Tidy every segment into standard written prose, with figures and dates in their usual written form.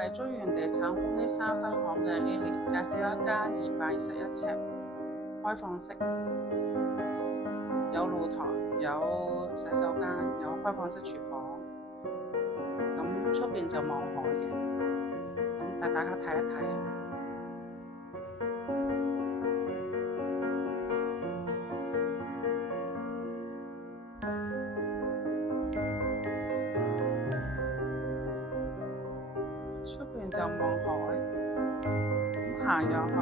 係中原地產歡喜山分行嘅 Lily， 介紹一間221尺開放式，有露台、有洗手間、有開放式廚房，咁出邊就望海嘅，咁帶大家睇一睇。出邊就望海，咁行入去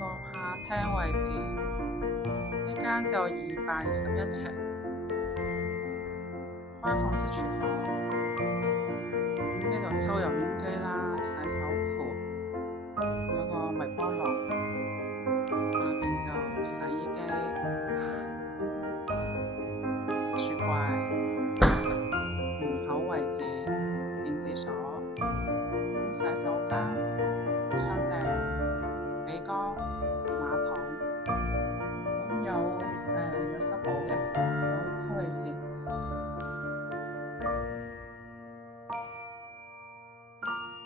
個客廳位置，呢間就221尺，開放式廚房。咁呢度抽油煙機啦，洗手盆，有個微波爐，下邊就洗衣機、雪櫃、門口位置。電子鎖、洗手間、新淨、比缸、馬桶，咁有濕布嘅，有抽氣扇，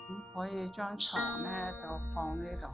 咁可以將床呢就放呢度。